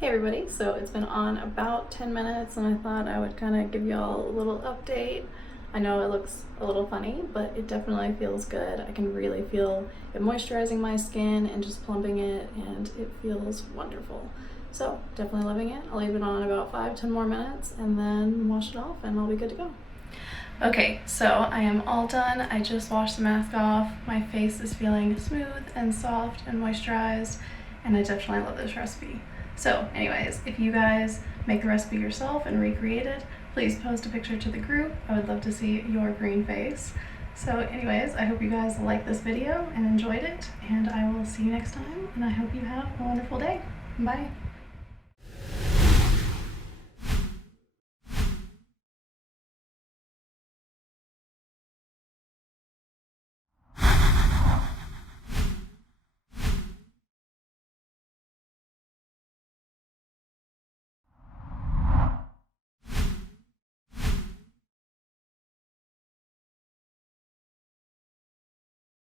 Hey everybody, so it's been on about 10 minutes and I thought I would kind of give y'all a little update. I know it looks a little funny, but it definitely feels good. I can really feel it moisturizing my skin and just plumping it, and it feels wonderful. So definitely loving it. I'll leave it on about 5-10 more minutes and then wash it off and I'll be good to go. Okay, so I am all done. I just washed the mask off. My face is feeling smooth and soft and moisturized, and I definitely love this recipe. So anyways, if you guys make the recipe yourself and recreate it, please post a picture to the group. I would love to see your green face. So anyways, I hope you guys liked this video and enjoyed it, and I will see you next time, and I hope you have a wonderful day. Bye.